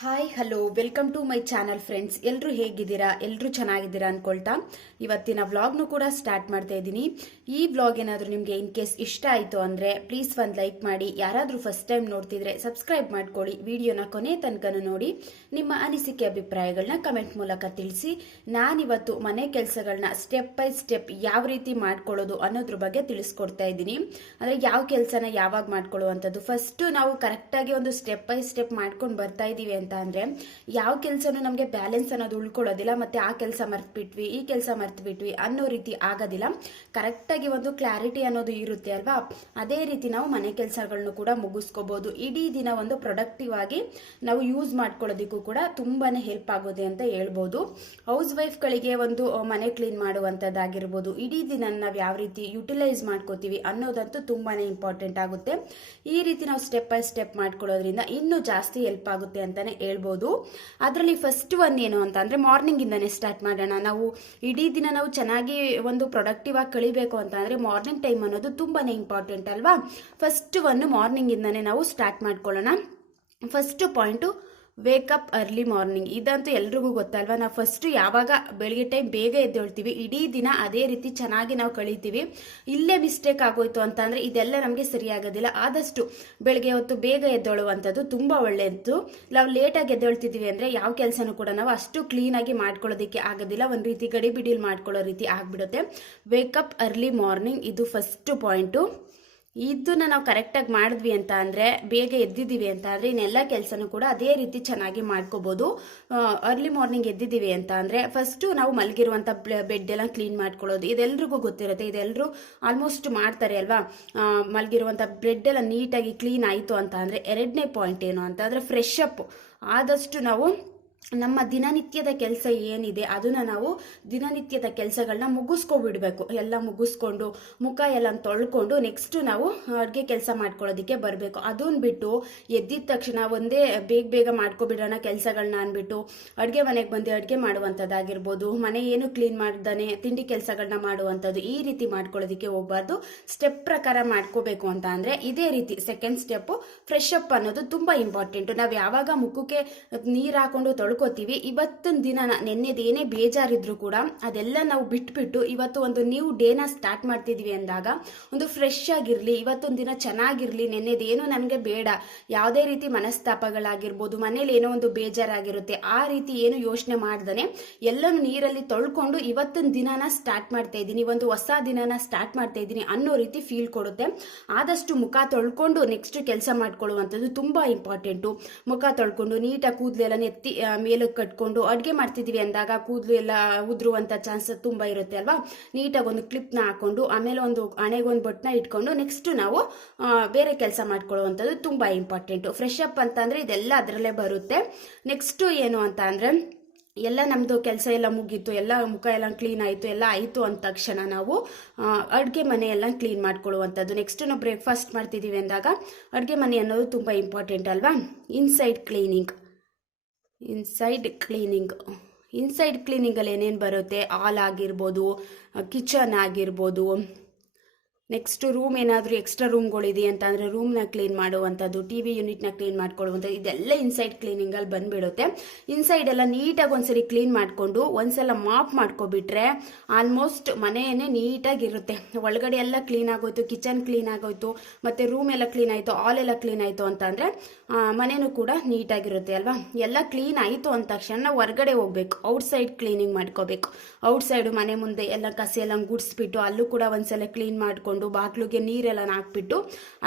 Hi hello welcome to my channel friends. ಎಲ್ಲರೂ ಹೇಗಿದ್ದೀರಾ? ಎಲ್ಲರೂ ಚೆನ್ನಾಗಿದ್ದೀರಾ ಅನ್ಕೊಳ್ತಾ ಇವತ್ತಿನ ವ್ಲಾಗ್ನು ಕೂಡ ಸ್ಟಾರ್ಟ್ ಮಾಡ್ತಾ ಇದ್ದೀನಿ. ಈ ವ್ಲಾಗ್ ಏನಾದರೂ ನಿಮಗೆ ಇನ್ ಕೇಸ್ ಇಷ್ಟ ಆಯಿತು ಅಂದರೆ ಪ್ಲೀಸ್ ಒಂದು ಲೈಕ್ ಮಾಡಿ. ಯಾರಾದರೂ ಫಸ್ಟ್ ಟೈಮ್ ನೋಡ್ತಿದ್ರೆ ಸಬ್ಸ್ಕ್ರೈಬ್ ಮಾಡ್ಕೊಳ್ಳಿ. ವಿಡಿಯೋನ ಕೊನೆ ತನಕನೂ ನೋಡಿ. ನಿಮ್ಮ ಅನಿಸಿಕೆ ಅಭಿಪ್ರಾಯಗಳನ್ನ ಕಮೆಂಟ್ ಮೂಲಕ ತಿಳಿಸಿ. ನಾನಿವತ್ತು ಮನೆ ಕೆಲಸಗಳನ್ನ ಸ್ಟೆಪ್ ಬೈ ಸ್ಟೆಪ್ ಯಾವ ರೀತಿ ಮಾಡ್ಕೊಳ್ಳೋದು ಅನ್ನೋದ್ರ ಬಗ್ಗೆ ತಿಳಿಸ್ಕೊಡ್ತಾ ಇದ್ದೀನಿ. ಅಂದರೆ ಯಾವ ಕೆಲಸನ ಯಾವಾಗ ಮಾಡ್ಕೊಳ್ಳುವಂಥದ್ದು, ಫಸ್ಟು ನಾವು ಕರೆಕ್ಟಾಗಿ ಒಂದು ಸ್ಟೆಪ್ ಬೈ ಸ್ಟೆಪ್ ಮಾಡ್ಕೊಂಡು ಬರ್ತಾ ಇದ್ದೀವಿ ಅಂತ ಅಂದ್ರೆ ಯಾವ ಕೆಲಸನೂ ನಮಗೆ ಬ್ಯಾಲೆನ್ಸ್ ಅನ್ನೋದು ಉಳ್ಕೊಳ್ಳೋದಿಲ್ಲ. ಮತ್ತೆ ಆ ಕೆಲಸ ಮರ್ತ್ಬಿಟ್ವಿ, ಈ ಕೆಲಸ ಮರ್ತ್ಬಿಟ್ವಿ ಅನ್ನೋ ರೀತಿ ಆಗೋದಿಲ್ಲ. ಕರೆಕ್ಟಾಗಿ ಒಂದು ಕ್ಲಾರಿಟಿ ಅನ್ನೋದು ಇರುತ್ತೆ ಅಲ್ವಾ? ಅದೇ ರೀತಿ ನಾವು ಮನೆ ಕೆಲಸಗಳನ್ನು ಕೂಡ ಮುಗಿಸ್ಕೋಬಹುದು. ಇಡೀ ದಿನ ಒಂದು ಪ್ರೊಡಕ್ಟಿವ್ ಆಗಿ ನಾವು ಯೂಸ್ ಮಾಡ್ಕೊಳ್ಳೋದಕ್ಕೂ ಕೂಡ ತುಂಬಾನೇ ಹೆಲ್ಪ್ ಆಗೋದೆ ಅಂತ ಹೇಳ್ಬೋದು. ಹೌಸ್ ವೈಫ್ಗಳಿಗೆ ಒಂದು ಮನೆ ಕ್ಲೀನ್ ಮಾಡುವಂಥದ್ದಾಗಿರ್ಬೋದು, ಇಡೀ ದಿನ ನಾವು ಯಾವ ರೀತಿ ಯುಟಿಲೈಸ್ ಮಾಡ್ಕೋತೀವಿ ಅನ್ನೋದಂತೂ ತುಂಬಾನೇ ಇಂಪಾರ್ಟೆಂಟ್ ಆಗುತ್ತೆ. ಈ ರೀತಿ ನಾವು ಸ್ಟೆಪ್ ಬೈ ಸ್ಟೆಪ್ ಮಾಡ್ಕೊಳ್ಳೋದ್ರಿಂದ ಇನ್ನೂ ಜಾಸ್ತಿ ಹೆಲ್ಪ್ ಆಗುತ್ತೆ ಅಂತಾನೆ ಹೇಳ್ಬೋದು. ಅದರಲ್ಲಿ ಫಸ್ಟ್ ಒನ್ ಏನು ಅಂತ ಅಂದ್ರೆ ಮಾರ್ನಿಂಗ್ ಇಂದಾನೆ ಸ್ಟಾರ್ಟ್ ಮಾಡೋಣ. ನಾವು ಇಡೀ ದಿನ ನಾವು ಚೆನ್ನಾಗಿ ಒಂದು ಪ್ರೊಡಕ್ಟಿವ್ ಆಗಿ ಕಳಿಬೇಕು ಅಂತ ಅಂದ್ರೆ ಮಾರ್ನಿಂಗ್ ಟೈಮ್ ಅನ್ನೋದು ತುಂಬಾನೇ ಇಂಪಾರ್ಟೆಂಟ್ ಅಲ್ವಾ? ಫಸ್ಟ್ ಒನ್ ಮಾರ್ನಿಂಗ್ ಇಂದಾನೆ ನಾವು ಸ್ಟಾರ್ಟ್ ಮಾಡ್ಕೊಳ್ಳೋಣ. First point wake up early morning. ಇದಂತೂ ಎಲ್ರಿಗೂ ಗೊತ್ತಲ್ವಾ? ನಾವು ಫಸ್ಟ್ ಯಾವಾಗ ಬೆಳಿಗ್ಗೆ ಟೈಮ್ ಬೇಗ ಎದ್ದೇಳ್ತೀವಿ, ಇಡೀ ದಿನ ಅದೇ ರೀತಿ ಚೆನ್ನಾಗಿ ನಾವು ಕಳೀತೀವಿ. ಇಲ್ಲೇ ಮಿಸ್ಟೇಕ್ ಆಗೋಯ್ತು ಅಂತ ಅಂದ್ರೆ ಇದೆಲ್ಲ ನಮಗೆ ಸರಿಯಾಗೋದಿಲ್ಲ. ಆದಷ್ಟು ಬೆಳಿಗ್ಗೆ ಹೊತ್ತು ಬೇಗ ಎದ್ದೇಳುವಂಥದ್ದು ತುಂಬಾ ಒಳ್ಳೆಯದು. ನಾವು ಲೇಟಾಗಿ ಎದ್ದೇಳ್ತಿದ್ದೀವಿ ಅಂದ್ರೆ ಯಾವ ಕೆಲಸನೂ ಕೂಡ ನಾವು ಅಷ್ಟು ಕ್ಲೀನಾಗಿ ಮಾಡ್ಕೊಳ್ಳೋದಕ್ಕೆ ಆಗೋದಿಲ್ಲ. ಒಂದು ರೀತಿ ಗಡಿಬಿಡಿಲಿ ಮಾಡ್ಕೊಳ್ಳೋ ರೀತಿ ಆಗ್ಬಿಡುತ್ತೆ. ವೇಕಪ್ ಅರ್ಲಿ ಮಾರ್ನಿಂಗ್ ಇದು ಫಸ್ಟ್ ಪಾಯಿಂಟು. ಇದನ್ನ ನಾವು ಕರೆಕ್ಟಾಗಿ ಮಾಡಿದ್ವಿ ಅಂತ ಅಂದರೆ, ಬೇಗ ಎದ್ದಿದ್ದೀವಿ ಅಂತ ಅಂದರೆ ಇನ್ನೆಲ್ಲ ಕೆಲಸನೂ ಕೂಡ ಅದೇ ರೀತಿ ಚೆನ್ನಾಗಿ ಮಾಡ್ಕೋಬೋದು. ಅರ್ಲಿ ಮಾರ್ನಿಂಗ್ ಎದ್ದಿದ್ದೀವಿ ಅಂತ ಅಂದರೆ ಫಸ್ಟು ನಾವು ಮಲಗಿರುವಂಥ ಬೆಡ್ ಎಲ್ಲ ಕ್ಲೀನ್ ಮಾಡ್ಕೊಳ್ಳೋದು ಇದೆಲ್ರಿಗೂ ಗೊತ್ತಿರುತ್ತೆ. ಇದೆಲ್ಲರೂ ಆಲ್ಮೋಸ್ಟ್ ಮಾಡ್ತಾರೆ ಅಲ್ವಾ? ಮಲಗಿರುವಂಥ ಬೆಡ್ ಎಲ್ಲ ನೀಟಾಗಿ ಕ್ಲೀನ್ ಆಯಿತು ಅಂತ ಅಂದರೆ ಎರಡನೇ ಪಾಯಿಂಟ್ ಏನು ಅಂತ ಅಂದರೆ ಫ್ರೆಶ್ ಅಪ್. ಆದಷ್ಟು ನಾವು ನಮ್ಮ ದಿನನಿತ್ಯದ ಕೆಲಸ ಏನಿದೆ ಅದನ್ನ ನಾವು ದಿನನಿತ್ಯದ ಕೆಲಸಗಳನ್ನ ಮುಗಿಸ್ಕೊಬಿಡ್ಬೇಕು. ಎಲ್ಲ ಮುಗಿಸ್ಕೊಂಡು ಮುಖ ಎಲ್ಲ ತೊಳ್ಕೊಂಡು ನೆಕ್ಸ್ಟ್ ನಾವು ಅಡುಗೆ ಕೆಲಸ ಮಾಡ್ಕೊಳ್ಳೋದಕ್ಕೆ ಬರಬೇಕು. ಅದನ್ನ ಬಿಟ್ಟು ಎದ್ದಿದ ತಕ್ಷಣ ಒಂದೇ ಬೇಗ ಬೇಗ ಮಾಡ್ಕೊಬಿಡೋಣ ಕೆಲಸಗಳನ್ನ ಅಂದ್ಬಿಟ್ಟು ಅಡುಗೆ ಮನೆಗೆ ಬಂದು ಅಡುಗೆ ಮಾಡುವಂಥದ್ದಾಗಿರ್ಬೋದು, ಮನೆ ಏನು ಕ್ಲೀನ್ ಮಾಡ್ದಾನೆ ತಿಂಡಿ ಕೆಲಸಗಳನ್ನ ಮಾಡುವಂಥದ್ದು, ಈ ರೀತಿ ಮಾಡ್ಕೊಳ್ಳೋದಕ್ಕೆ ಹೋಗ್ಬಾರ್ದು. ಸ್ಟೆಪ್ ಪ್ರಕಾರ ಮಾಡ್ಕೋಬೇಕು ಅಂತ ಅಂದರೆ ಇದೇ ರೀತಿ ಸೆಕೆಂಡ್ ಸ್ಟೆಪ್ಪು ಫ್ರೆಶ್ ಅಪ್ ಅನ್ನೋದು ತುಂಬ ಇಂಪಾರ್ಟೆಂಟು. ನಾವು ಯಾವಾಗ ಮುಖಕ್ಕೆ ನೀರು ಹಾಕೊಂಡು ತೊಳ್ಕೊತೀವಿ, ಇವತ್ತಿನ ದಿನ ನೆನ್ನೆದೇನೇ ಬೇಜಾರಿದ್ರು ಕೂಡ ಅದೆಲ್ಲ ನಾವು ಬಿಟ್ಬಿಟ್ಟು ಇವತ್ತು ಒಂದು ನ್ಯೂ ಡೇನ ಸ್ಟಾರ್ಟ್ ಮಾಡ್ತಿದ್ವಿ ಅಂದಾಗ ಒಂದು ಫ್ರೆಶ್ ಆಗಿರಲಿ, ಇವತ್ತೊಂದು ದಿನ ಚೆನ್ನಾಗಿರಲಿ, ನೆನ್ನೆದೇನು ನನಗೆ ಬೇಡ, ಯಾವುದೇ ರೀತಿ ಮನಸ್ತಾಪಗಳಾಗಿರ್ಬೋದು, ಮನೇಲಿ ಏನೋ ಒಂದು ಬೇಜಾರಾಗಿರುತ್ತೆ, ಆ ರೀತಿ ಏನು ಯೋಚನೆ ಮಾಡ್ದಾನೆ ಎಲ್ಲನೂ ನೀರಲ್ಲಿ ತೊಳ್ಕೊಂಡು ಇವತ್ತಿನ ದಿನನ ಸ್ಟಾರ್ಟ್ ಮಾಡ್ತಾ ಇದ್ದೀನಿ, ಒಂದು ಹೊಸ ದಿನನ ಸ್ಟಾರ್ಟ್ ಮಾಡ್ತಾ ಇದ್ದೀನಿ ಅನ್ನೋ ರೀತಿ ಫೀಲ್ ಕೊಡುತ್ತೆ. ಆದಷ್ಟು ಮುಖ ತೊಳ್ಕೊಂಡು ನೆಕ್ಸ್ಟ್ ಕೆಲಸ ಮಾಡ್ಕೊಳ್ಳುವಂಥದ್ದು ತುಂಬ ಇಂಪಾರ್ಟೆಂಟು. ಮುಖ ತೊಳ್ಕೊಂಡು ನೀಟಾಗಿ ಕೂದಲೆಲ್ಲ ನೆತ್ತಿ ಮೇಲಕ್ಕೆ ಕಟ್ಕೊಂಡು ಅಡುಗೆ ಮಾಡ್ತಿದ್ದೀವಿ ಅಂದಾಗ ಕೂದಲು ಎಲ್ಲ ಉದುರುವಂಥ ಚಾನ್ಸಸ್ ತುಂಬ ಇರುತ್ತೆ ಅಲ್ವಾ? ನೀಟಾಗಿ ಒಂದು ಕ್ಲಿಪ್ನ ಹಾಕೊಂಡು ಆಮೇಲೆ ಒಂದು ಹಣೆಗೊಂದು ಬೊಟ್ಟನ್ನ ಇಟ್ಕೊಂಡು ನೆಕ್ಸ್ಟ್ ನಾವು ಬೇರೆ ಕೆಲಸ ಮಾಡ್ಕೊಳ್ಳುವಂಥದ್ದು ತುಂಬ ಇಂಪಾರ್ಟೆಂಟು. ಫ್ರೆಶ್ ಅಪ್ ಅಂತಂದರೆ ಇದೆಲ್ಲ ಅದರಲ್ಲೇ ಬರುತ್ತೆ. ನೆಕ್ಸ್ಟು ಏನು ಅಂತ ಅಂದರೆ ಎಲ್ಲ ನಮ್ಮದು ಕೆಲಸ ಎಲ್ಲ ಮುಗೀತು, ಎಲ್ಲ ಮುಖ ಎಲ್ಲ ಕ್ಲೀನ್ ಆಯಿತು, ಎಲ್ಲ ಆಯಿತು ಅಂದ ತಕ್ಷಣ ನಾವು ಅಡುಗೆ ಮನೆ ಎಲ್ಲ ಕ್ಲೀನ್ ಮಾಡ್ಕೊಳ್ಳುವಂಥದ್ದು. ನೆಕ್ಸ್ಟ್ ನಾವು ಬ್ರೇಕ್ಫಾಸ್ಟ್ ಮಾಡ್ತಿದ್ದೀವಿ ಅಂದಾಗ ಅಡುಗೆ ಮನೆ ಅನ್ನೋದು ತುಂಬ ಇಂಪಾರ್ಟೆಂಟ್ ಅಲ್ವಾ? ಇನ್ಸೈಡ್ ಕ್ಲೀನಿಂಗಲ್ಲಿ ಏನೇನು ಬರುತ್ತೆ, ಹಾಲ್ ಆಗಿರ್ಬೋದು, ಕಿಚನ್ ಆಗಿರ್ಬೋದು, ನೆಕ್ಸ್ಟ್ ರೂಮ್ ಏನಾದರೂ ಎಕ್ಸ್ಟ್ರಾ ರೂಮ್ಗಳಿದೆ ಅಂತ ಅಂದರೆ ರೂಮ್ನ ಕ್ಲೀನ್ ಮಾಡುವಂಥದ್ದು, ಟಿ ವಿ ಯೂನಿಟ್ನ ಕ್ಲೀನ್ ಮಾಡ್ಕೊಳ್ಳುವಂಥದ್ದು, ಇದೆಲ್ಲ ಇನ್ಸೈಡ್ ಕ್ಲೀನಿಂಗಲ್ಲಿ ಬಂದುಬಿಡುತ್ತೆ. ಇನ್ಸೈಡ್ ಎಲ್ಲ ನೀಟಾಗಿ ಒಂದ್ಸರಿ ಕ್ಲೀನ್ ಮಾಡಿಕೊಂಡು ಒಂದ್ಸಲ ಮಾಪ್ ಮಾಡ್ಕೊಬಿಟ್ರೆ ಆಲ್ಮೋಸ್ಟ್ ಮನೆಯೇ ನೀಟಾಗಿರುತ್ತೆ. ಒಳಗಡೆ ಎಲ್ಲ ಕ್ಲೀನ್ ಆಗೋಯ್ತು, ಕಿಚನ್ ಕ್ಲೀನ್ ಆಗೋಯ್ತು, ಮತ್ತು ರೂಮ್ ಎಲ್ಲ ಕ್ಲೀನ್ ಆಯಿತು, ಹಾಲ್ ಎಲ್ಲ ಕ್ಲೀನ್ ಆಯಿತು ಅಂತಂದರೆ ಮನೆಯೂ ಕೂಡ ನೀಟಾಗಿರುತ್ತೆ ಅಲ್ವಾ? ಎಲ್ಲ ಕ್ಲೀನ್ ಆಯಿತು ಅಂದ ತಕ್ಷಣ ನಾವು ಹೊರಗಡೆ ಹೋಗ್ಬೇಕು, ಔಟ್ಸೈಡ್ ಕ್ಲೀನಿಂಗ್ ಮಾಡ್ಕೋಬೇಕು. ಔಟ್ಸೈಡು ಮನೆ ಮುಂದೆ ಎಲ್ಲ ಕಸ ಎಲ್ಲ ಗುಡಿಸ್ಬಿಟ್ಟು ಅಲ್ಲೂ ಕೂಡ ಒಂದ್ಸಲ ಕ್ಲೀನ್ ಮಾಡ್ಕೊಂಡು ಬಾಗಿಲಿಗೆ ನೀರೆಲ್ಲ ಹಾಕ್ಬಿಟ್ಟು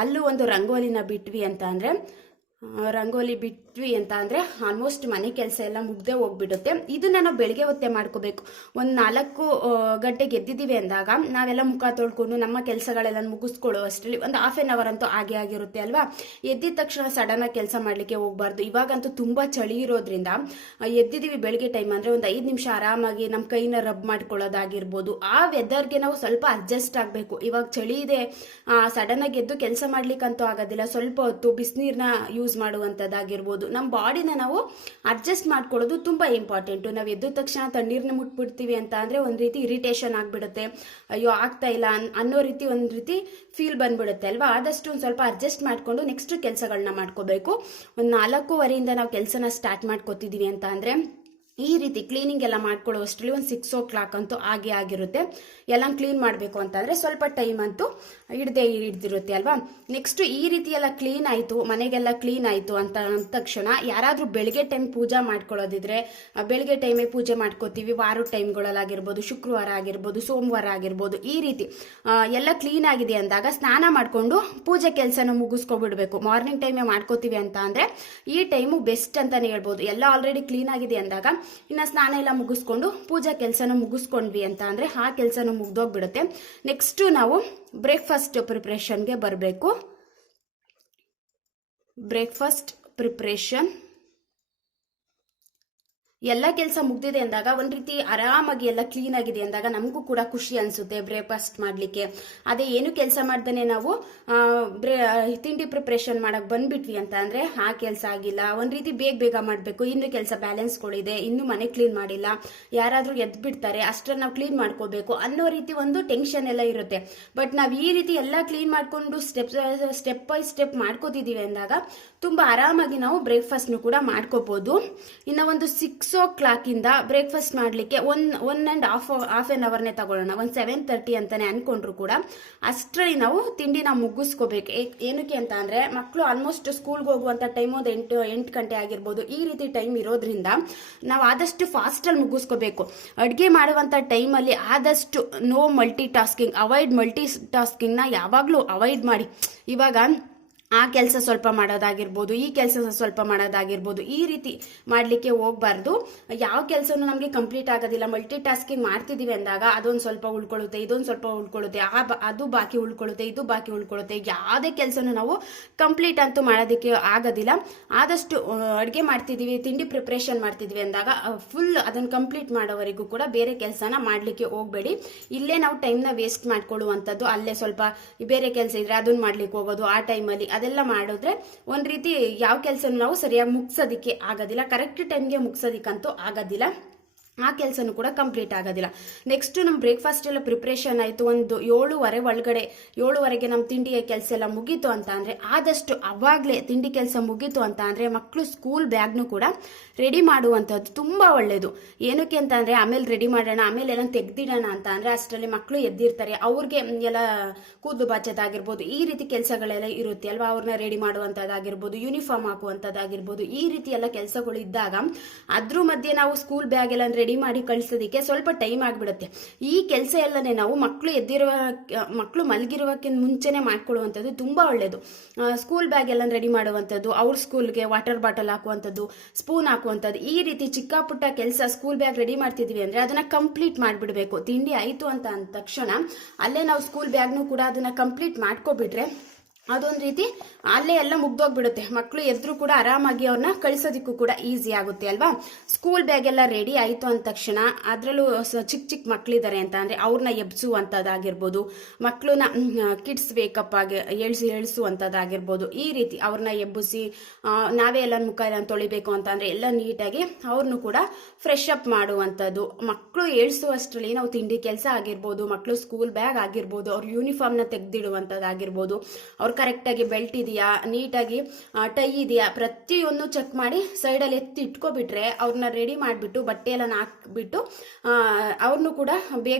ಅಲ್ಲೂ ಒಂದು ರಂಗೋಲಿನ ಬಿಟ್ವಿ ಅಂತ ಅಂದರೆ ಆಲ್ಮೋಸ್ಟ್ ಮನೆ ಕೆಲಸ ಎಲ್ಲ ಮುಗ್ದೇ ಹೋಗ್ಬಿಡುತ್ತೆ. ಇದನ್ನ ನಾವು ಬೆಳಗ್ಗೆ ಹೊತ್ತೇ ಮಾಡ್ಕೋಬೇಕು. ಒಂದು 4 ಗಂಟೆಗೆ ಎದ್ದಿದ್ದೀವಿ ಅಂದಾಗ ನಾವೆಲ್ಲ ಮುಖ ತೊಳ್ಕೊಂಡು ನಮ್ಮ ಕೆಲಸಗಳೆಲ್ಲ ಮುಗಿಸ್ಕೊಳ್ಳೋ ಅಷ್ಟರಲ್ಲಿ ಒಂದು ಹಾಫ್ ಆನ್ ಅವರ್ ಅಂತೂ ಆಗಿರುತ್ತೆ ಅಲ್ವಾ? ಎದ್ದಿದ ತಕ್ಷಣ ಸಡನ್ನಾಗಿ ಕೆಲಸ ಮಾಡಲಿಕ್ಕೆ ಹೋಗ್ಬಾರ್ದು. ಇವಾಗಂತೂ ತುಂಬ ಚಳಿ ಇರೋದ್ರಿಂದ ಎದ್ದಿದ್ದೀವಿ ಬೆಳಗ್ಗೆ ಟೈಮ್ ಅಂದರೆ ಒಂದು 5 ನಿಮಿಷ ಆರಾಮಾಗಿ ನಮ್ಮ ಕೈನ ರಬ್ ಮಾಡ್ಕೊಳ್ಳೋದಾಗಿರ್ಬೋದು. ಆ ವೆದರ್ಗೆ ನಾವು ಸ್ವಲ್ಪ ಅಡ್ಜಸ್ಟ್ ಆಗಬೇಕು. ಇವಾಗ ಚಳಿ ಇದೆ, ಸಡನ್ನಾಗಿ ಎದ್ದು ಕೆಲಸ ಮಾಡ್ಲಿಕ್ಕಂತೂ ಆಗೋದಿಲ್ಲ. ಸ್ವಲ್ಪ ಹೊತ್ತು ಬಿಸಿನೀರನ್ನ ಯೂಸ್ ಯೂಸ್ ಮಾಡುವಂಥದ್ದಾಗಿರ್ಬೋದು. ನಮ್ಮ ಬಾಡಿನ ನಾವು ಅಡ್ಜಸ್ಟ್ ಮಾಡ್ಕೊಳ್ಳೋದು ತುಂಬ ಇಂಪಾರ್ಟೆಂಟು. ನಾವು ಎದ್ದ ತಕ್ಷಣ ತಣ್ಣೀರನ್ನ ಮುಟ್ಬಿಡ್ತೀವಿ ಅಂತ ಅಂದರೆ ಒಂದು ರೀತಿ ಇರಿಟೇಷನ್ ಆಗಿಬಿಡುತ್ತೆ, ಅಯ್ಯೋ ಆಗ್ತಾ ಇಲ್ಲ ಅನ್ನೋ ರೀತಿ ಒಂದು ರೀತಿ ಫೀಲ್ ಬಂದ್ಬಿಡುತ್ತೆ ಅಲ್ವಾ. ಆದಷ್ಟು ಒಂದು ಸ್ವಲ್ಪ ಅಡ್ಜಸ್ಟ್ ಮಾಡಿಕೊಂಡು ನೆಕ್ಸ್ಟ್ ಕೆಲಸಗಳನ್ನ ಮಾಡ್ಕೋಬೇಕು. ಒಂದು 4:15 ನಾವು ಕೆಲಸನ ಸ್ಟಾರ್ಟ್ ಮಾಡ್ಕೋತಿದ್ದೀವಿ ಅಂತ ಅಂದರೆ ಈ ರೀತಿ ಕ್ಲೀನಿಂಗ್ ಎಲ್ಲ ಮಾಡ್ಕೊಳ್ಳೋ ಅಷ್ಟರಲ್ಲಿ ಒಂದು 6 o'clock ಅಂತೂ ಆಗಿರುತ್ತೆ. ಎಲ್ಲ ಕ್ಲೀನ್ ಮಾಡಬೇಕು ಅಂತಂದರೆ ಸ್ವಲ್ಪ ಟೈಮ್ ಅಂತೂ ಹಿಡ್ದಿರುತ್ತೆ ಅಲ್ವಾ. ನೆಕ್ಸ್ಟು ಈ ರೀತಿ ಎಲ್ಲ ಕ್ಲೀನ್ ಆಯಿತು, ಮನೆಗೆಲ್ಲ ಕ್ಲೀನ್ ಆಯಿತು ಅಂತ ಅಂದ ತಕ್ಷಣ ಯಾರಾದರೂ ಬೆಳಗ್ಗೆ ಟೈಮ್ ಪೂಜೆ ಮಾಡ್ಕೊಳ್ಳೋದಿದ್ರೆ ಬೆಳಗ್ಗೆ ಟೈಮೇ ಪೂಜೆ ಮಾಡ್ಕೋತೀವಿ. ವಾರದ ಟೈಮ್ಗಳಲ್ಲಾಗಿರ್ಬೋದು, ಶುಕ್ರವಾರ ಆಗಿರ್ಬೋದು, ಸೋಮವಾರ ಆಗಿರ್ಬೋದು, ಈ ರೀತಿ ಎಲ್ಲ ಕ್ಲೀನ್ ಆಗಿದೆ ಅಂದಾಗ ಸ್ನಾನ ಮಾಡಿಕೊಂಡು ಪೂಜೆ ಕೆಲಸನ ಮುಗಿಸ್ಕೊಬಿಡ್ಬೇಕು. ಮಾರ್ನಿಂಗ್ ಟೈಮೇ ಮಾಡ್ಕೋತೀವಿ ಅಂತ ಅಂದರೆ ಈ ಟೈಮು ಬೆಸ್ಟ್ ಅಂತಲೇ ಹೇಳ್ಬೋದು. ಎಲ್ಲ ಆಲ್ರೆಡಿ ಕ್ಲೀನ್ ಆಗಿದೆ ಅಂದಾಗ ಇನ್ನು ಸ್ನಾನ ಎಲ್ಲ ಮುಗಿಸ್ಕೊಂಡು ಪೂಜಾ ಕೆಲಸನ ಮುಗಿಸ್ಕೊಂಡ್ವಿ ಅಂತ ಅಂದರೆ ಆ ಕೆಲಸನ ಮುಗ್ದೋಗ್ಬಿಡುತ್ತೆ. ನೆಕ್ಸ್ಟು ನಾವು ಬ್ರೇಕ್ಫಾಸ್ಟ್ ಪ್ರಿಪ್ರೇಷನ್ಗೆ ಬರಬೇಕು. ಬ್ರೇಕ್ಫಾಸ್ಟ್ ಪ್ರಿಪ್ರೇಷನ್ ಎಲ್ಲ ಕೆಲಸ ಮುಗ್ದಿದೆ ಅಂದಾಗ ಒಂದು ರೀತಿ ಆರಾಮಾಗಿ ಎಲ್ಲ ಕ್ಲೀನ್ ಆಗಿದೆ ಅಂದಾಗ ನಮಗೂ ಕೂಡ ಖುಷಿ ಅನಿಸುತ್ತೆ ಬ್ರೇಕ್ಫಾಸ್ಟ್ ಮಾಡಲಿಕ್ಕೆ. ಅದೇ ಏನು ಕೆಲಸ ಮಾಡ್ದೇ ನಾವು ತಿಂಡಿ ಪ್ರಿಪ್ರೇಷನ್ ಮಾಡಕ್ಕೆ ಬಂದ್ಬಿಟ್ವಿ ಅಂತ ಅಂದರೆ ಆ ಕೆಲಸ ಆಗಿಲ್ಲ, ಒಂದು ರೀತಿ ಬೇಗ ಮಾಡಬೇಕು, ಇನ್ನೂ ಕೆಲಸ ಬ್ಯಾಲೆನ್ಸ್ಗಳಿದೆ, ಇನ್ನೂ ಮನೆ ಕ್ಲೀನ್ ಮಾಡಿಲ್ಲ, ಯಾರಾದರೂ ಎದ್ದು ಬಿಡ್ತಾರೆ, ಅಷ್ಟರಲ್ಲಿ ನಾವು ಕ್ಲೀನ್ ಮಾಡ್ಕೋಬೇಕು ಅನ್ನೋ ರೀತಿ ಒಂದು ಟೆನ್ಷನ್ ಎಲ್ಲ ಇರುತ್ತೆ. ಬಟ್ ನಾವು ಈ ರೀತಿ ಎಲ್ಲ ಕ್ಲೀನ್ ಮಾಡಿಕೊಂಡು ಸ್ಟೆಪ್ ಬೈ ಸ್ಟೆಪ್ ಮಾಡ್ಕೋತಿದ್ದೀವಿ ಅಂದಾಗ ತುಂಬ ಆರಾಮಾಗಿ ನಾವು ಬ್ರೇಕ್ಫಾಸ್ಟ್ನು ಕೂಡ ಮಾಡ್ಕೋಬೋದು. ಇನ್ನು ಒಂದು 6 o'clock ಬ್ರೇಕ್ಫಾಸ್ಟ್ ಮಾಡಲಿಕ್ಕೆ ಒನ್ ಆ್ಯಂಡ್ ಹಾಫ್ ಆನ್ ಅವರ್ನೇ ತಗೊಳ್ಳೋಣ. ಒಂದು 7:30 ಅಂತಾನೆ ಅನ್ಕೊಂಡ್ರು ಕೂಡ ಅಷ್ಟರಲ್ಲಿ ನಾವು ತಿಂಡಿನ ಮುಗಿಸ್ಕೋಬೇಕು. ಏನಕ್ಕೆ ಅಂತ ಅಂದರೆ ಮಕ್ಕಳು ಆಲ್ಮೋಸ್ಟ್ ಸ್ಕೂಲ್ಗೆ ಹೋಗುವಂಥ ಟೈಮ್ ಒಂದು 8 ಗಂಟೆ ಆಗಿರ್ಬೋದು. ಈ ರೀತಿ ಟೈಮ್ ಇರೋದ್ರಿಂದ ನಾವು ಆದಷ್ಟು ಫಾಸ್ಟಲ್ಲಿ ಮುಗಿಸ್ಕೋಬೇಕು. ಅಡುಗೆ ಮಾಡುವಂಥ ಟೈಮಲ್ಲಿ ಆದಷ್ಟು ನೋ ಮಲ್ಟಿ ಟಾಸ್ಕಿಂಗ್, ಮಲ್ಟಿ ಟಾಸ್ಕಿಂಗ್ನ ಯಾವಾಗಲೂ ಅವಾಯ್ಡ್ ಮಾಡಿ. ಇವಾಗ ಆ ಕೆಲಸ ಸ್ವಲ್ಪ ಮಾಡೋದಾಗಿರ್ಬೋದು, ಈ ಕೆಲಸ ಸ್ವಲ್ಪ ಮಾಡೋದಾಗಿರ್ಬೋದು, ಈ ರೀತಿ ಮಾಡಲಿಕ್ಕೆ ಹೋಗಬಾರ್ದು. ಯಾವ ಕೆಲಸನೂ ನಮಗೆ ಕಂಪ್ಲೀಟ್ ಆಗೋದಿಲ್ಲ. ಮಲ್ಟಿ ಟಾಸ್ಕಿಂಗ್ ಮಾಡ್ತಿದ್ದೀವಿ ಅಂದಾಗ ಅದೊಂದು ಸ್ವಲ್ಪ ಉಳ್ಕೊಳ್ಳುತ್ತೆ, ಇದೊಂದು ಸ್ವಲ್ಪ ಉಳ್ಕೊಳ್ಳುತ್ತೆ, ಅದು ಬಾಕಿ ಉಳ್ಕೊಳ್ಳುತ್ತೆ, ಇದು ಬಾಕಿ ಉಳ್ಕೊಳ್ಳುತ್ತೆ. ಯಾವುದೇ ಕೆಲಸನೂ ನಾವು ಕಂಪ್ಲೀಟ್ ಅಂತೂ ಮಾಡೋದಕ್ಕೆ ಆಗೋದಿಲ್ಲ. ಆದಷ್ಟು ಅಡುಗೆ ಮಾಡ್ತಿದ್ದೀವಿ, ತಿಂಡಿ ಪ್ರಿಪ್ರೇಷನ್ ಮಾಡ್ತಿದ್ವಿ ಅಂದಾಗ ಫುಲ್ ಅದನ್ನು ಕಂಪ್ಲೀಟ್ ಮಾಡೋವರೆಗೂ ಕೂಡ ಬೇರೆ ಕೆಲಸನ ಮಾಡಲಿಕ್ಕೆ ಹೋಗಬೇಡಿ. ಇಲ್ಲೇ ನಾವು ಟೈಮ್ನ ವೇಸ್ಟ್ ಮಾಡ್ಕೊಳ್ಳುವಂಥದ್ದು, ಅಲ್ಲೇ ಸ್ವಲ್ಪ ಬೇರೆ ಕೆಲಸ ಇದ್ರೆ ಅದನ್ನು ಮಾಡ್ಲಿಕ್ಕೆ ಹೋಗೋದು, ಆ ಟೈಮಲ್ಲಿ ಅದೆಲ್ಲ ಮಾಡಿದ್ರೆ ಒಂದು ರೀತಿ ಯಾವ ಕೆಲಸನೂ ನಾವು ಸರಿಯಾಗಿ ಮುಗಿಸೋದಕ್ಕೆ ಆಗೋದಿಲ್ಲ, ಕರೆಕ್ಟ್ ಟೈಮ್ಗೆ ಮುಗಿಸೋದಕ್ಕಂತೂ ಆಗೋದಿಲ್ಲ, ಆ ಕೆಲಸನೂ ಕೂಡ ಕಂಪ್ಲೀಟ್ ಆಗೋದಿಲ್ಲ. ನೆಕ್ಸ್ಟು ನಮ್ಮ ಬ್ರೇಕ್ಫಾಸ್ಟ್ ಎಲ್ಲ ಪ್ರಿಪ್ರೇಷನ್ ಆಯಿತು, ಒಂದು 7:15 ನಮ್ಮ ತಿಂಡಿಯ ಕೆಲಸ ಎಲ್ಲ ಮುಗೀತು ಅಂತ ಅಂದರೆ ಆದಷ್ಟು ಅವಾಗಲೇ ತಿಂಡಿ ಕೆಲಸ ಮುಗೀತು ಅಂತ ಅಂದರೆ ಮಕ್ಕಳು ಸ್ಕೂಲ್ ಬ್ಯಾಗ್ನು ಕೂಡ ರೆಡಿ ಮಾಡುವಂಥದ್ದು ತುಂಬ ಒಳ್ಳೆಯದು. ಏನಕ್ಕೆ ಅಂತ ಅಂದರೆ ಆಮೇಲೆ ರೆಡಿ ಮಾಡೋಣ, ಆಮೇಲೆ ಎಲ್ಲ ತೆಗ್ದಿಡೋಣ ಅಂತ ಅಂದರೆ ಅಷ್ಟರಲ್ಲಿ ಮಕ್ಕಳು ಎದ್ದಿರ್ತಾರೆ, ಅವ್ರಿಗೆ ಎಲ್ಲ ಕೂದಲು ಬಾಚೋದಾಗಿರ್ಬೋದು, ಈ ರೀತಿ ಕೆಲಸಗಳೆಲ್ಲ ಇರುತ್ತೆ ಅಲ್ವಾ. ಅವ್ರನ್ನ ರೆಡಿ ಮಾಡುವಂಥದ್ದಾಗಿರ್ಬೋದು, ಯೂನಿಫಾರ್ಮ್ ಹಾಕುವಂಥದ್ದಾಗಿರ್ಬೋದು, ಈ ರೀತಿ ಎಲ್ಲ ಕೆಲಸಗಳು ಇದ್ದಾಗ ಅದ್ರ ಮಧ್ಯೆ ನಾವು ಸ್ಕೂಲ್ ಬ್ಯಾಗ್ ಎಲ್ಲ ರೆಡಿ ಮಾಡಿ ಕಳಿಸೋದಕ್ಕೆ ಸ್ವಲ್ಪ ಟೈಮ್ ಆಗಿಬಿಡುತ್ತೆ. ಈ ಕೆಲಸ ಎಲ್ಲನೇ ನಾವು ಮಕ್ಕಳು ಮಲಗಿರುವಕ್ಕಿಂತ ಮುಂಚೆನೆ ಮಾಡ್ಕೊಳ್ಳುವಂಥದ್ದು ತುಂಬ ಒಳ್ಳೆಯದು. ಸ್ಕೂಲ್ ಬ್ಯಾಗ್ ಎಲ್ಲ ರೆಡಿ ಮಾಡುವಂಥದ್ದು, ಅವ್ರ ಸ್ಕೂಲ್ಗೆ ವಾಟರ್ ಬಾಟಲ್ ಹಾಕುವಂಥದ್ದು, ಸ್ಪೂನ್ ಹಾಕುವಂಥದ್ದು, ಈ ರೀತಿ ಚಿಕ್ಕ ಪುಟ್ಟ ಕೆಲಸ ಸ್ಕೂಲ್ ಬ್ಯಾಗ್ ರೆಡಿ ಮಾಡ್ತಿದ್ವಿ ಅಂದರೆ ಅದನ್ನು ಕಂಪ್ಲೀಟ್ ಮಾಡಿಬಿಡಬೇಕು. ತಿಂಡಿ ಆಯಿತು ಅಂತ ಅಂದ ತಕ್ಷಣ ಅಲ್ಲೇ ನಾವು ಸ್ಕೂಲ್ ಬ್ಯಾಗ್ನು ಕೂಡ ಅದನ್ನು ಕಂಪ್ಲೀಟ್ ಮಾಡ್ಕೊಬಿಟ್ರೆ ಅದೊಂದು ರೀತಿ ಅಲ್ಲೇ ಎಲ್ಲ ಮುಗ್ದೋಗ್ಬಿಡುತ್ತೆ. ಮಕ್ಕಳು ಎದ್ರು ಕೂಡ ಆರಾಮಾಗಿ ಅವ್ರನ್ನ ಕಳಿಸೋದಕ್ಕೂ ಕೂಡ ಈಸಿ ಆಗುತ್ತೆ ಅಲ್ವಾ. ಸ್ಕೂಲ್ ಬ್ಯಾಗ್ ಎಲ್ಲ ರೆಡಿ ಆಯಿತು ಅಂದ ತಕ್ಷಣ ಅದರಲ್ಲೂ ಚಿಕ್ಕ ಮಕ್ಕಳಿದ್ದಾರೆ ಅಂತ ಅಂದರೆ ಅವ್ರನ್ನ ಎಬ್ಸುವಂಥದ್ದಾಗಿರ್ಬೋದು, ಮಕ್ಕಳನ್ನ ಕಿಡ್ಸ್ ವೇಕಪ್ ಆಗಿ ಏಳಿಸುವಂಥದ್ದಾಗಿರ್ಬೋದು, ಈ ರೀತಿ ಅವ್ರನ್ನ ಎಬ್ಬಿಸಿ ನಾವೇ ಎಲ್ಲ ಮುಖ ಎಲ್ಲ ತೊಳಿಬೇಕು ಅಂತ ಅಂದರೆ ಎಲ್ಲ ನೀಟಾಗಿ ಅವ್ರನ್ನೂ ಕೂಡ ಫ್ರೆಶ್ ಅಪ್ ಮಾಡುವಂಥದ್ದು. ಮಕ್ಕಳು ಏಳಿಸುವಷ್ಟರಲ್ಲಿ ನಾವು ತಿಂಡಿ ಕೆಲಸ ಆಗಿರ್ಬೋದು, ಮಕ್ಕಳು ಸ್ಕೂಲ್ ಬ್ಯಾಗ್ ಆಗಿರ್ಬೋದು, ಅವ್ರ ಯೂನಿಫಾರ್ಮ್ನ ತೆಗೆದಿಡುವಂಥದ್ದಾಗಿರ್ಬೋದು, ಅವ್ರು ಕರೆಕ್ಟಾಗಿ ಬೆಲ್ಟ್ ಇದೆಯಾ, ನೀಟಾಗಿ ಟೈ ಇದೆಯಾ, ಪ್ರತಿಯೊಂದು ಚೆಕ್ ಮಾಡಿ ಸೈಡಲ್ಲಿ ಎತ್ತಿ ಇಟ್ಕೊಬಿಟ್ರೆ ಅವ್ರನ್ನ ರೆಡಿ ಮಾಡಿಬಿಟ್ಟು ಬಟ್ಟೆ ಎಲ್ಲ ಹಾಕ್ಬಿಟ್ಟು ಅವ್ರನ್ನೂ ಕೂಡ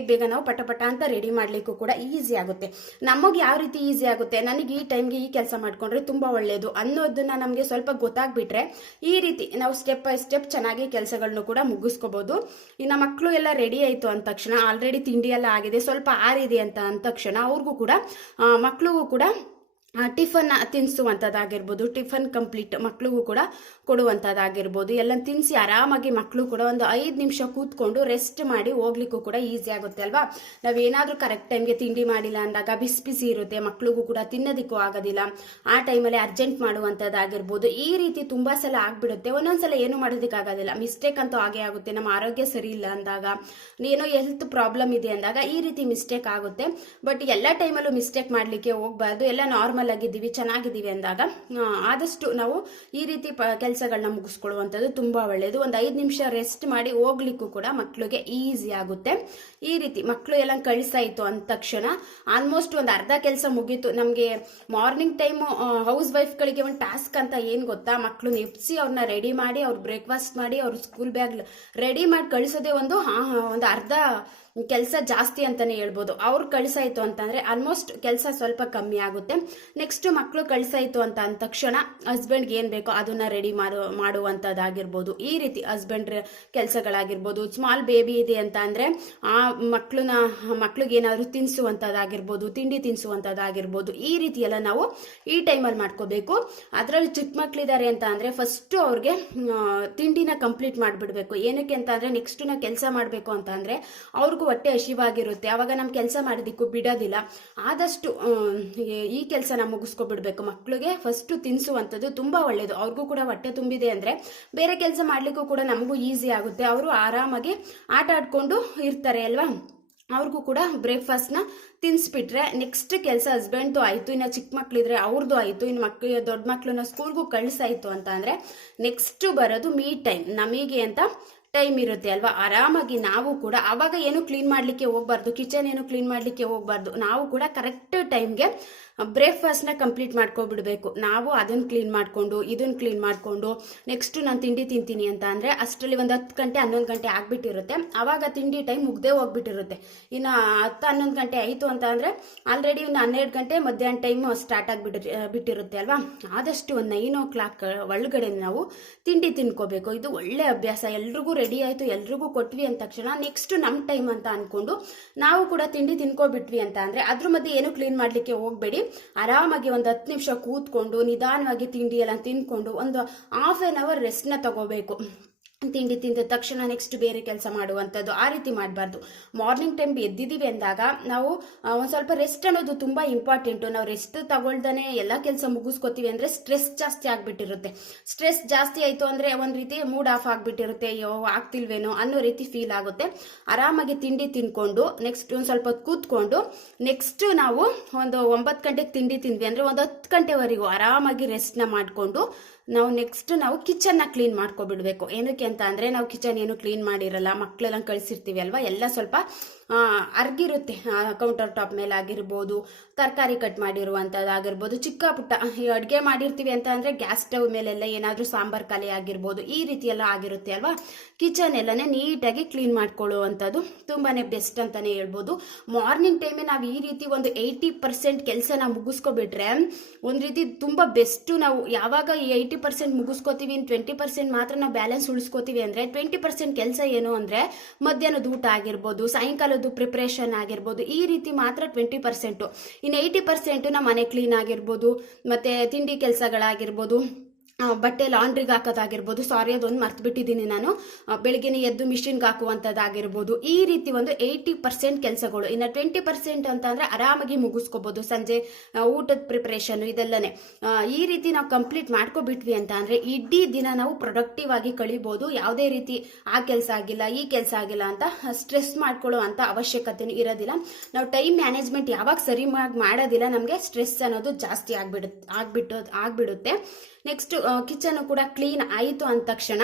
ಬೇಗ ನಾವು ಪಟ ಅಂತ ರೆಡಿ ಮಾಡಲಿಕ್ಕೂ ಕೂಡ ಈಸಿ ಆಗುತ್ತೆ. ನಮಗೆ ಯಾವ ರೀತಿ ಈಸಿ ಆಗುತ್ತೆ, ನನಗೆ ಈ ಟೈಮ್ಗೆ ಈ ಕೆಲಸ ಮಾಡ್ಕೊಂಡ್ರೆ ತುಂಬ ಒಳ್ಳೆಯದು ಅನ್ನೋದನ್ನ ನಮಗೆ ಸ್ವಲ್ಪ ಗೊತ್ತಾಗ್ಬಿಟ್ರೆ ಈ ರೀತಿ ನಾವು ಸ್ಟೆಪ್ ಬೈ ಸ್ಟೆಪ್ ಚೆನ್ನಾಗಿ ಕೆಲಸಗಳನ್ನು ಕೂಡ ಮುಗಿಸ್ಕೋಬಹುದು. ಇನ್ನು ಮಕ್ಕಳು ಎಲ್ಲ ರೆಡಿ ಆಯಿತು ಅಂದ ತಕ್ಷಣ ಆಲ್ರೆಡಿ ತಿಂಡಿ ಎಲ್ಲ ಆಗಿದೆ, ಸ್ವಲ್ಪ ಆರಿದೆ ಅಂತ ಅಂದ ತಕ್ಷಣ ಅವ್ರಿಗೂ ಕೂಡ ಮಕ್ಕಳಿಗೂ ಕೂಡ ಟಿಫನ್ ತಿನ್ನಿಸುವಂಥದ್ದಾಗಿರ್ಬೋದು, ಟಿಫನ್ ಕಂಪ್ಲೀಟ್ ಮಕ್ಕಳಿಗೂ ಕೂಡ ಕೊಡುವಂಥದ್ದಾಗಿರ್ಬೋದು, ಎಲ್ಲ ತಿನ್ನಿಸಿ ಆರಾಮಾಗಿ ಮಕ್ಕಳು ಕೂಡ ಒಂದು 5 ನಿಮಿಷ ಕೂತ್ಕೊಂಡು ರೆಸ್ಟ್ ಮಾಡಿ ಹೋಗ್ಲಿಕ್ಕೂ ಕೂಡ ಈಸಿ ಆಗುತ್ತೆ ಅಲ್ವಾ. ನಾವೇನಾದರೂ ಕರೆಕ್ಟ್ ಟೈಮ್ಗೆ ತಿಂಡಿ ಮಾಡಿಲ್ಲ ಅಂದಾಗ ಬಿಸಿ ಇರುತ್ತೆ, ಮಕ್ಕಳಿಗೂ ಕೂಡ ತಿನ್ನೋದಕ್ಕೂ ಆಗೋದಿಲ್ಲ, ಆ ಟೈಮಲ್ಲಿ ಅರ್ಜೆಂಟ್ ಮಾಡುವಂಥದ್ದಾಗಿರ್ಬೋದು, ಈ ರೀತಿ ತುಂಬ ಸಲ ಆಗಿಬಿಡುತ್ತೆ. ಒಂದೊಂದ್ಸಲ ಏನು ಮಾಡೋದಕ್ಕಾಗೋದಿಲ್ಲ, ಮಿಸ್ಟೇಕ್ ಅಂತೂ ಆಗೇ ಆಗುತ್ತೆ. ನಮ್ಮ ಆರೋಗ್ಯ ಸರಿ ಇಲ್ಲ ಅಂದಾಗ, ಏನೋ ಹೆಲ್ತ್ ಪ್ರಾಬ್ಲಮ್ ಇದೆ ಅಂದಾಗ ಈ ರೀತಿ ಮಿಸ್ಟೇಕ್ ಆಗುತ್ತೆ. ಬಟ್ ಎಲ್ಲ ಟೈಮಲ್ಲೂ ಮಿಸ್ಟೇಕ್ ಮಾಡಲಿಕ್ಕೆ ಹೋಗಬಾರ್ದು, ಎಲ್ಲ ನಾರ್ಮಲ್ ನಾರ್ಮಲ್ ಆಗಿದ್ದೀವಿ, ಚೆನ್ನಾಗಿದ್ದೀವಿ ಅಂದಾಗ ಆದಷ್ಟು ನಾವು ಈ ರೀತಿ ಕೆಲಸಗಳನ್ನ ಮುಗಿಸ್ಕೊಳ್ಳುವಂಥದ್ದು ತುಂಬ ಒಳ್ಳೆಯದು. ಒಂದು 5 ನಿಮಿಷ ರೆಸ್ಟ್ ಮಾಡಿ ಹೋಗ್ಲಿಕ್ಕೂ ಕೂಡ ಮಕ್ಕಳಿಗೆ ಈಸಿ ಆಗುತ್ತೆ. ಈ ರೀತಿ ಮಕ್ಕಳು ಎಲ್ಲ ಕಳಿಸಾಯಿತು ಅಂದ ತಕ್ಷಣ ಆಲ್ಮೋಸ್ಟ್ ಒಂದು ಅರ್ಧ ಕೆಲಸ ಮುಗೀತು. ನಮಗೆ ಮಾರ್ನಿಂಗ್ ಟೈಮು ಹೌಸ್ ವೈಫ್ಗಳಿಗೆ ಒಂದು ಟಾಸ್ಕ್ ಅಂತ ಏನು ಗೊತ್ತಾ, ಮಕ್ಕಳು ಎಬ್ಸಿ ಅವ್ರನ್ನ ರೆಡಿ ಮಾಡಿ, ಅವ್ರು ಬ್ರೇಕ್ಫಾಸ್ಟ್ ಮಾಡಿ, ಅವ್ರ ಸ್ಕೂಲ್ ಬ್ಯಾಗ್ ರೆಡಿ ಮಾಡಿ ಕಳಿಸೋದೇ ಒಂದು ಅರ್ಧ ಕೆಲಸ ಜಾಸ್ತಿ ಅಂತಾನೆ ಹೇಳ್ಬೋದು. ಅವ್ರು ಕಳಿಸಾಯ್ತು ಅಂತಂದ್ರೆ ಆಲ್ಮೋಸ್ಟ್ ಕೆಲಸ ಸ್ವಲ್ಪ ಕಮ್ಮಿ ಆಗುತ್ತೆ. ನೆಕ್ಸ್ಟ್ ಮಕ್ಕಳು ಕಳಿಸಾಯ್ತು ಅಂತ ಅಂದ ತಕ್ಷಣ ಹಸ್ಬೆಂಡ್ಗೆ ಏನ್ ಬೇಕೋ ಅದನ್ನ ರೆಡಿ ಮಾಡುವಂತದ್ದಾಗಿರ್ಬೋದು. ಈ ರೀತಿ ಹಸ್ಬೆಂಡ್ ಕೆಲಸಗಳಾಗಿರ್ಬೋದು. ಸ್ಮಾಲ್ ಬೇಬಿ ಇದೆ ಅಂತ ಅಂದ್ರೆ ಆ ಮಕ್ಳಿಗೆ ಏನಾದ್ರು ತಿನ್ನಿಸುವಂತದ್ದಾಗಿರ್ಬೋದು, ತಿಂಡಿ ತಿನ್ನಿಸುವಂತದ್ದಾಗಿರ್ಬೋದು. ಈ ರೀತಿ ಎಲ್ಲ ನಾವು ಈ ಟೈಮಲ್ಲಿ ಮಾಡ್ಕೋಬೇಕು. ಅದರಲ್ಲಿ ಚಿಕ್ಕ ಮಕ್ಳಿದ್ದಾರೆ ಅಂತ ಅಂದ್ರೆ ಫಸ್ಟ್ ಅವ್ರಿಗೆ ತಿಂಡಿನ ಕಂಪ್ಲೀಟ್ ಮಾಡಿಬಿಡ್ಬೇಕು. ಏನಕ್ಕೆ ಅಂತ ಅಂದ್ರೆ ನೆಕ್ಸ್ಟ್ ನಾವು ಕೆಲಸ ಮಾಡಬೇಕು ಅಂತ ಅಂದ್ರೆ ಅವ್ರಿಗೂ ಹೊಟ್ಟೆ ಹಸಿವಾಗಿರುತ್ತೆ. ಅವಾಗ ನಮ್ ಕೆಲಸ ಮಾಡೋದಿಕ್ಕೂ ಬಿಡೋದಿಲ್ಲ. ಆದಷ್ಟು ಈ ಕೆಲಸನ ಮುಗಿಸ್ಕೊಬಿಡ್ಬೇಕು. ಮಕ್ಕಳಿಗೆ ಫಸ್ಟ್ ತಿನ್ನಿಸುವಂಥದ್ದು ತುಂಬಾ ಒಳ್ಳೇದು. ಅವ್ರಿಗೂ ಕೂಡ ಹೊಟ್ಟೆ ತುಂಬಿದೆ ಅಂದ್ರೆ ಬೇರೆ ಕೆಲಸ ಮಾಡ್ಲಿಕ್ಕೂ ಕೂಡ ನಮಗೂ ಈಸಿ ಆಗುತ್ತೆ. ಅವರು ಆರಾಮಾಗಿ ಆಟ ಆಡ್ಕೊಂಡು ಇರ್ತಾರೆ ಅಲ್ವಾ. ಅವ್ರಿಗೂ ಕೂಡ ಬ್ರೇಕ್ಫಾಸ್ಟ್ನ ತಿನ್ನಿಸ್ಬಿಟ್ರೆ ನೆಕ್ಸ್ಟ್ ಕೆಲಸ ಹಸ್ಬೆಂಡ್ದು ಆಯಿತು. ಇನ್ನು ಚಿಕ್ಕ ಮಕ್ಳಿದ್ರೆ ಅವ್ರದ್ದು ಆಯಿತು. ಇನ್ನು ದೊಡ್ಡ ಮಕ್ಳನ್ನ ಸ್ಕೂಲ್ಗೂ ಕಳಿಸಾಯ್ತು ಅಂತ ಅಂದರೆ ನೆಕ್ಸ್ಟ್ ಬರೋದು ಮೀ ಟೈಮ್. ನಮಗೆ ಅಂತ ಟೈಮ್ ಇರುತ್ತೆ ಅಲ್ವಾ. ಆರಾಮಾಗಿ ನಾವು ಕೂಡ ಆವಾಗ ಏನು ಕ್ಲೀನ್ ಮಾಡಲಿಕ್ಕೆ ಹೋಗ್ಬಾರ್ದು, ಕಿಚನ್ ಏನು ಕ್ಲೀನ್ ಮಾಡಲಿಕ್ಕೆ ಹೋಗ್ಬಾರ್ದು. ನಾವು ಕೂಡ ಕರೆಕ್ಟ್ ಟೈಮ್ಗೆ ಬ್ರೇಕ್ಫಾಸ್ಟ್ನ ಕಂಪ್ಲೀಟ್ ಮಾಡ್ಕೊಬಿಡ್ಬೇಕು. ನಾವು ಅದನ್ನು ಕ್ಲೀನ್ ಮಾಡಿಕೊಂಡು ಇದನ್ನು ಕ್ಲೀನ್ ಮಾಡಿಕೊಂಡು ನೆಕ್ಸ್ಟ್ ನಾನು ತಿಂಡಿ ತಿಂತೀನಿ ಅಂತ ಅಂದರೆ ಅಷ್ಟರಲ್ಲಿ ಒಂದು 10 ಗಂಟೆ 11 ಗಂಟೆ ಆಗಿಬಿಟ್ಟಿರುತ್ತೆ. ಆವಾಗ ತಿಂಡಿ ಟೈಮ್ ಮುಗ್ದೇ ಹೋಗ್ಬಿಟ್ಟಿರುತ್ತೆ. ಇನ್ನು 10-11 ಗಂಟೆ ಆಯಿತು ಅಂತ ಅಂದರೆ ಆಲ್ರೆಡಿ ಒಂದು 12 ಗಂಟೆ ಮಧ್ಯಾಹ್ನ ಟೈಮ್ ಸ್ಟಾರ್ಟ್ ಬಿಟ್ಟಿರುತ್ತೆ ಅಲ್ವಾ. ಆದಷ್ಟು ಒಂದು 9 o'clock ಒಳಗಡೆ ನಾವು ತಿಂಡಿ ತಿನ್ಕೋಬೇಕು. ಇದು ಒಳ್ಳೆ ಅಭ್ಯಾಸ. ಎಲ್ರಿಗೂ ರೆಡಿ ಆಯಿತು, ಎಲ್ರಿಗೂ ಕೊಟ್ವಿ ಅಂದ ತಕ್ಷಣ ನೆಕ್ಸ್ಟ್ ನಮ್ಮ ಟೈಮ್ ಅಂತ ಅಂದ್ಕೊಂಡು ನಾವು ಕೂಡ ತಿಂಡಿ ತಿನ್ಕೋಬಿಟ್ವಿ ಅಂತ ಅಂದರೆ ಅದ್ರ ಮಧ್ಯೆ ಏನು ಕ್ಲೀನ್ ಮಾಡಲಿಕ್ಕೆ ಹೋಗಬೇಡಿ. ಆರಾಮಾಗಿ ಒಂದು 10 ನಿಮಿಷ ಕೂತ್ಕೊಂಡು ನಿಧಾನವಾಗಿ ತಿಂಡಿ ಎಲ್ಲ ತಿನ್ಕೊಂಡು ಒಂದು ಹಾಫ್ ಆನ್ ಅವರ್ ರೆಸ್ಟ್ನ ತಗೋಬೇಕು. ತಿಂಡಿ ತಿಂದ ತಕ್ಷಣ ನೆಕ್ಸ್ಟ್ ಬೇರೆ ಕೆಲಸ ಮಾಡುವಂಥದ್ದು ಆ ರೀತಿ ಮಾಡಬಾರ್ದು. ಮಾರ್ನಿಂಗ್ ಟೈಮ್ ಎದ್ದಿದ್ದೀವಿ ಅಂದಾಗ ನಾವು ಒಂದು ಸ್ವಲ್ಪ ರೆಸ್ಟ್ ಅನ್ನೋದು ತುಂಬ ಇಂಪಾರ್ಟೆಂಟು. ನಾವು ರೆಸ್ಟ್ ತಗೊಳ್ದಾನೆ ಎಲ್ಲ ಕೆಲಸ ಮುಗಿಸ್ಕೋತೀವಿ ಅಂದರೆ ಸ್ಟ್ರೆಸ್ ಜಾಸ್ತಿ ಆಗಿಬಿಟ್ಟಿರುತ್ತೆ. ಸ್ಟ್ರೆಸ್ ಜಾಸ್ತಿ ಆಯಿತು ಅಂದರೆ ಒಂದು ರೀತಿ ಮೂಡ್ ಆಫ್ ಆಗಿಬಿಟ್ಟಿರುತ್ತೆ. ಅಯ್ಯೋ ಆಗ್ತಿಲ್ವೇನೋ ಅನ್ನೋ ರೀತಿ ಫೀಲ್ ಆಗುತ್ತೆ. ಆರಾಮಾಗಿ ತಿಂಡಿ ತಿನ್ಕೊಂಡು ನೆಕ್ಸ್ಟ್ ಒಂದು ಸ್ವಲ್ಪ ಹೊತ್ತು ಕೂತ್ಕೊಂಡು ನೆಕ್ಸ್ಟ್ ನಾವು ಒಂದು 9 ಗಂಟೆಗೆ ತಿಂಡಿ ತಿಂದ್ವಿ ಅಂದರೆ ಒಂದು 10 ಗಂಟೆವರೆಗೂ ಆರಾಮಾಗಿ ರೆಸ್ಟ್ನ ಮಾಡಿಕೊಂಡು ನಾವು ಕಿಚನ್ನ ಕ್ಲೀನ್ ಮಾಡ್ಕೊಬಿಡ್ಬೇಕು. ಏನಕ್ಕೆ ಅಂತ ಅಂದರೆ ನಾವು ಕಿಚನ್ ಏನು ಕ್ಲೀನ್ ಮಾಡಿರಲ್ಲ, ಮಕ್ಕಳೆಲ್ಲ ಕಳಿಸಿರ್ತೀವಿ ಅಲ್ವಾ. ಎಲ್ಲ ಸ್ವಲ್ಪ ಅರ್ಗಿರುತ್ತೆ. ಕೌಂಟರ್ ಟಾಪ್ ಮೇಲೆ ಆಗಿರ್ಬೋದು, ತರಕಾರಿ ಕಟ್ ಮಾಡಿರುವಂಥದ್ದಾಗಿರ್ಬೋದು, ಚಿಕ್ಕ ಪುಟ್ಟ ಅಡುಗೆ ಮಾಡಿರ್ತೀವಿ ಅಂತ ಅಂದರೆ ಗ್ಯಾಸ್ ಸ್ಟವ್ ಮೇಲೆಲ್ಲ ಏನಾದರೂ ಸಾಂಬಾರ್ ಖಾಲಿ ಆಗಿರ್ಬೋದು, ಈ ರೀತಿ ಎಲ್ಲ ಆಗಿರುತ್ತೆ ಅಲ್ವಾ. ಕಿಚನ್ ಎಲ್ಲನೇ ನೀಟಾಗಿ ಕ್ಲೀನ್ ಮಾಡ್ಕೊಳ್ಳುವಂಥದ್ದು ತುಂಬಾ ಬೆಸ್ಟ್ ಅಂತಲೇ ಹೇಳ್ಬೋದು. ಮಾರ್ನಿಂಗ್ ಟೈಮೇ ನಾವು ಈ ರೀತಿ ಒಂದು 80% ಕೆಲಸನ ಮುಗಿಸ್ಕೊಬಿಟ್ರೆ ಒಂದು ರೀತಿ ತುಂಬ ಬೆಸ್ಟು. ನಾವು ಯಾವಾಗ ಈ 80% ಮುಗಿಸ್ಕೋತೀವಿ, 20% ಮಾತ್ರ ನಾವು ಬ್ಯಾಲೆನ್ಸ್ ಉಳಿಸ್ಕೋತೀವಿ ಅಂದರೆ 20% ಕೆಲಸ ಏನು ಅಂದರೆ ಮಧ್ಯಾಹ್ನದ ಊಟ ಆಗಿರ್ಬೋದು, ಸಾಯಂಕಾಲದ ಪ್ರಿಪ್ರೇಷನ್ ಆಗಿರ್ಬೋದು, ಈ ರೀತಿ ಮಾತ್ರ 20%. ಇನ್ನು 80% ನಮ್ಮ ಮನೆ ಕ್ಲೀನ್ ಆಗಿರ್ಬೋದು, ಮತ್ತೆ ತಿಂಡಿ ಕೆಲಸಗಳಾಗಿರ್ಬೋದು, ಬಟ್ಟೆ ಲಾಂಡ್ರಿಗೆ ಹಾಕೋದಾಗಿರ್ಬೋದು. ಸಾರಿ, ಅದೊಂದು ಮರ್ತು ಬಿಟ್ಟಿದ್ದೀನಿ ನಾನು. ಬೆಳಿಗ್ಗೆನೆ ಎದ್ದು ಮಿಷಿನ್ಗೆ ಹಾಕುವಂಥದ್ದಾಗಿರ್ಬೋದು. ಈ ರೀತಿ ಒಂದು 80% ಕೆಲಸಗಳು. ಇನ್ನು 20% ಅಂತ ಅಂದರೆ ಆರಾಮಾಗಿ ಮುಗಿಸ್ಕೋಬೋದು. ಸಂಜೆ ಊಟದ ಪ್ರಿಪ್ರೇಷನ್ ಇದೆಲ್ಲನೇ ಈ ರೀತಿ ನಾವು ಕಂಪ್ಲೀಟ್ ಮಾಡ್ಕೊಬಿಟ್ವಿ ಅಂತ ಅಂದರೆ ಇಡೀ ದಿನ ನಾವು ಪ್ರೊಡಕ್ಟಿವ್ ಆಗಿ ಕಳಿಬೋದು. ಯಾವುದೇ ರೀತಿ ಆ ಕೆಲಸ ಆಗಿಲ್ಲ ಈ ಕೆಲಸ ಆಗಿಲ್ಲ ಅಂತ ಸ್ಟ್ರೆಸ್ ಮಾಡ್ಕೊಳ್ಳೋ ಅಂತ ಅವಶ್ಯಕತೆನೂ ಇರೋದಿಲ್ಲ. ನಾವು ಟೈಮ್ ಮ್ಯಾನೇಜ್ಮೆಂಟ್ ಯಾವಾಗ ಸರಿಯಾಗಿ ಮಾಡೋದಿಲ್ಲ, ನಮಗೆ ಸ್ಟ್ರೆಸ್ ಅನ್ನೋದು ಜಾಸ್ತಿ ಆಗ್ಬಿಡುತ್ತೆ. ನೆಕ್ಸ್ಟ್ ಕಿಚನ್ ಕೂಡ ಕ್ಲೀನ್ ಆಯಿತು ಅಂದ ತಕ್ಷಣ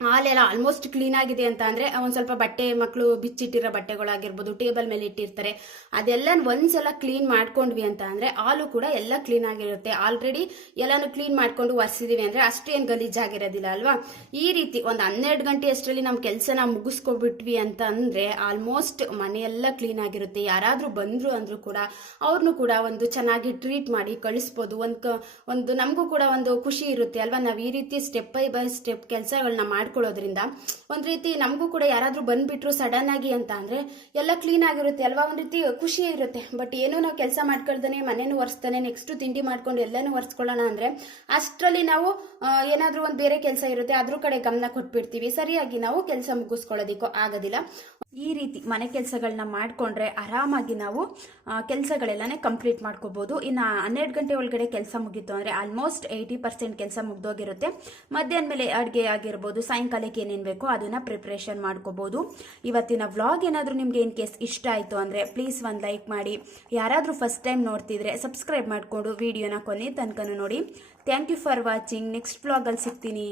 ಹಾಲೆಲ್ಲ ಆಲ್ಮೋಸ್ಟ್ ಕ್ಲೀನ್ ಆಗಿದೆ ಅಂತ ಅಂದರೆ ಒಂದು ಸ್ವಲ್ಪ ಬಟ್ಟೆ, ಮಕ್ಕಳು ಬಿಚ್ಚಿಟ್ಟಿರೋ ಬಟ್ಟೆಗಳಾಗಿರ್ಬೋದು, ಟೇಬಲ್ ಮೇಲೆ ಇಟ್ಟಿರ್ತಾರೆ, ಅದೆಲ್ಲ ಒಂದ್ಸಲ ಕ್ಲೀನ್ ಮಾಡ್ಕೊಂಡ್ವಿ ಅಂತ ಅಂದರೆ ಹಾಲು ಕೂಡ ಎಲ್ಲ ಕ್ಲೀನ್ ಆಗಿರುತ್ತೆ. ಆಲ್ರೆಡಿ ಎಲ್ಲಾನು ಕ್ಲೀನ್ ಮಾಡ್ಕೊಂಡು ಒರೆಸಿದೀವಿ ಅಂದರೆ ಅಷ್ಟೇನು ಗಲೀಜಾಗಿರೋದಿಲ್ಲ ಅಲ್ವಾ. ಈ ರೀತಿ ಒಂದು 12 ಗಂಟೆ ಅಷ್ಟರಲ್ಲಿ ನಮ್ಮ ಕೆಲಸನ ಮುಗಿಸ್ಕೊಬಿಟ್ವಿ ಅಂತ ಅಂದರೆ ಆಲ್ಮೋಸ್ಟ್ ಮನೆಯೆಲ್ಲ ಕ್ಲೀನ್ ಆಗಿರುತ್ತೆ. ಯಾರಾದರೂ ಬಂದರು ಅಂದರೂ ಕೂಡ ಅವ್ರನ್ನೂ ಕೂಡ ಒಂದು ಚೆನ್ನಾಗಿ ಟ್ರೀಟ್ ಮಾಡಿ ಕಳಿಸ್ಬೋದು. ಒಂದು ನಮಗೂ ಕೂಡ ಒಂದು ಖುಷಿ ಇರುತ್ತೆ ಅಲ್ವಾ. ನಾವು ಈ ರೀತಿ ಸ್ಟೆಪ್ ಬೈ ಸ್ಟೆಪ್ ಕೆಲಸಗಳನ್ನ ಮಾಡ್ಕೊಳ್ಳೋದ್ರಿಂದ ಒಂದು ರೀತಿ ನಮಗೂ ಕೂಡ ಯಾರಾದರೂ ಬಂದ್ಬಿಟ್ರು ಸಡನ್ ಆಗಿ ಅಂತ ಅಂದರೆ ಎಲ್ಲ ಕ್ಲೀನ್ ಆಗಿರುತ್ತೆ ಅಲ್ವಾ, ಒಂದು ರೀತಿ ಖುಷಿ ಇರುತ್ತೆ. ಬಟ್ ಏನೋ ನಾವು ಕೆಲಸ ಮಾಡ್ಕೊಳ್ತಾನೆ, ಮನೇನು ಒರೆಸ್ತಾನೆ, ನೆಕ್ಸ್ಟ್ ತಿಂಡಿ ಮಾಡ್ಕೊಂಡು ಎಲ್ಲನೂ ಒರೆಸ್ಕೊಳ್ಳೋಣ ಅಂದರೆ ಅಷ್ಟರಲ್ಲಿ ನಾವು ಏನಾದರೂ ಒಂದು ಬೇರೆ ಕೆಲಸ ಇರುತ್ತೆ, ಅದ್ರ ಕಡೆ ಗಮನ ಕೊಟ್ಬಿಡ್ತೀವಿ. ಸರಿಯಾಗಿ ನಾವು ಕೆಲಸ ಮುಗಿಸ್ಕೊಳ್ಳೋದಿಕ್ಕೂ ಆಗೋದಿಲ್ಲ. ಈ ರೀತಿ ಮನೆ ಕೆಲಸಗಳನ್ನ ಮಾಡಿಕೊಂಡ್ರೆ ಆರಾಮಾಗಿ ನಾವು ಕೆಲಸಗಳೆಲ್ಲನೇ ಕಂಪ್ಲೀಟ್ ಮಾಡ್ಕೋಬೋದು. ಇನ್ನು 12 ಗಂಟೆ ಒಳಗಡೆ ಕೆಲಸ ಮುಗೀತು ಅಂದರೆ ಆಲ್ಮೋಸ್ಟ್ 80% ಕೆಲಸ ಮುಗ್ದೋಗಿರುತ್ತೆ. ಮಧ್ಯಾಹ್ನ ಮೇಲೆ ಅಡುಗೆ ಆಗಿರ್ಬೋದು, ಸಾಯಂಕಾಲಕ್ಕೆ ಏನೇನು ಬೇಕೋ ಅದನ್ನು ಪ್ರಿಪ್ರೇಷನ್ ಮಾಡ್ಕೋಬೋದು. ಇವತ್ತಿನ ವ್ಲಾಗ್ ಏನಾದರೂ ನಿಮಗೆ ಇನ್ ಕೇಸ್ ಇಷ್ಟ ಆಯಿತು ಅಂದರೆ ಪ್ಲೀಸ್ ಒಂದು ಲೈಕ್ ಮಾಡಿ. ಯಾರಾದರೂ ಫಸ್ಟ್ ಟೈಮ್ ನೋಡ್ತಿದ್ರೆ ಸಬ್ಸ್ಕ್ರೈಬ್ ಮಾಡಿಕೊಂಡು ವಿಡಿಯೋನ ಕೊನೆ ತನಕ ನೋಡಿ. Thank you for watching. Next ವ್ಲಾಗಲ್ಲಿ ಸಿಗ್ತೀನಿ.